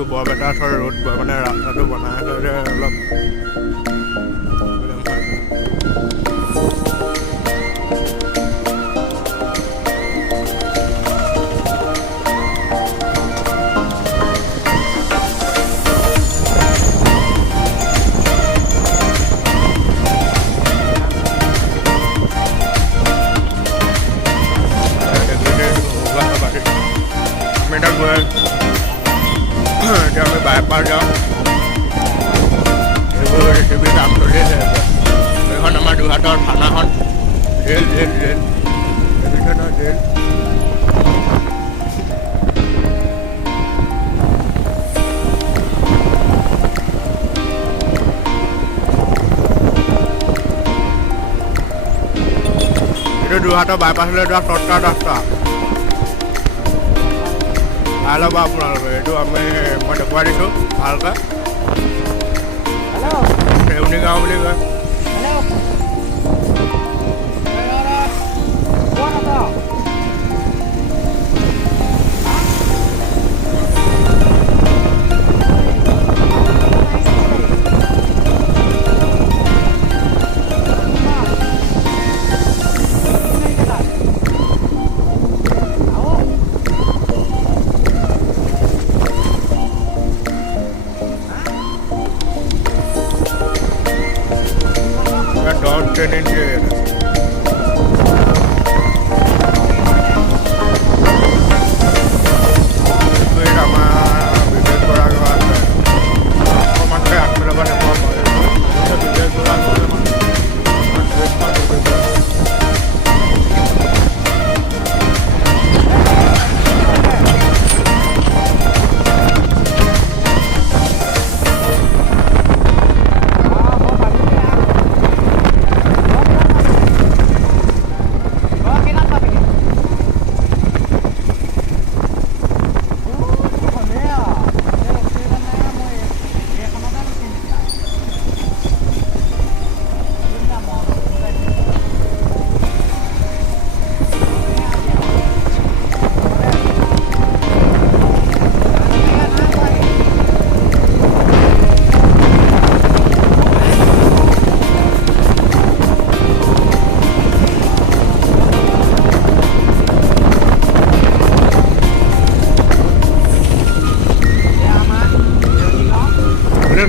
এইটো বৰপেটা ওচৰৰ ৰোড মানে ৰাস্তাটো বনাই আছে যে অলপ এতিয়া আমি বাইপাৰ যাওঁ এইবোৰ ৰেচিপি কাম চলি আছে এইখন আমাৰ যোৰহাটৰ থানাখন জেল জেল জেল এইখনৰ জেল এইটো যোৰহাটৰ বাইপাছলৈ যোৱা শ্বৰ্টকাট ৰাস্তা চাই ল'ব আপোনালোকে এইটো মই দেখুৱাই দিছোঁ ভালকৈ সেউনি গাঁও বুলি কয় Don't turn in here.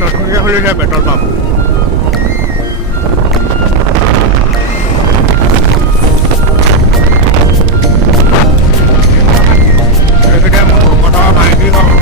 নতুনকৈ খুলিছে পেট্ৰল পাম্প এইকেইটা মোৰ ভকতৰ মাইকী হওক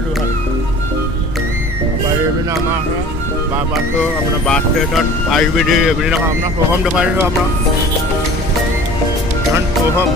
Tuhan. Baik ini nama saya, bapak tu अपना बात स्टेशन IBD IBD ना अपना सोहम दिखाई दे अपना, dan सोहम.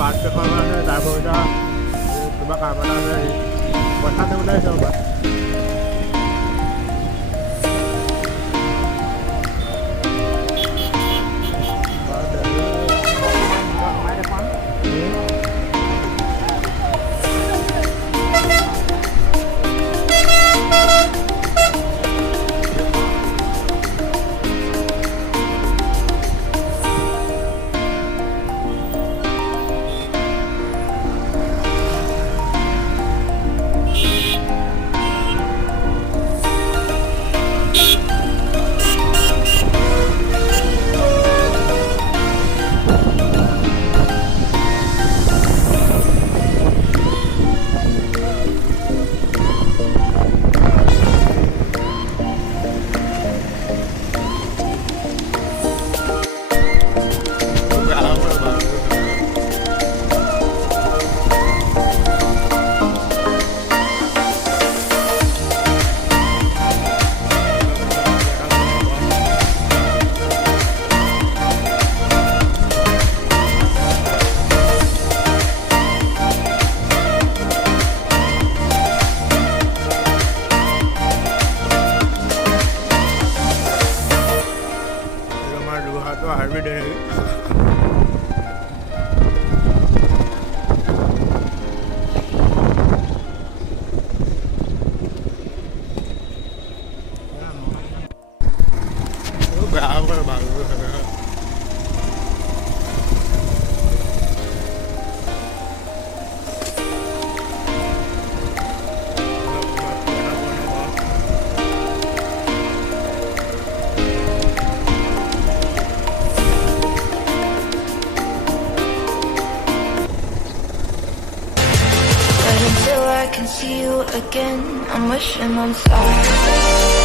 বাস এখন মানে তারপর ওইটা কিবা কাম এটা আছে পইচা দিবলৈ আহিছে ৰ'বা तो हाईवे दे रही Until I can see you again, I'm wishing on stars.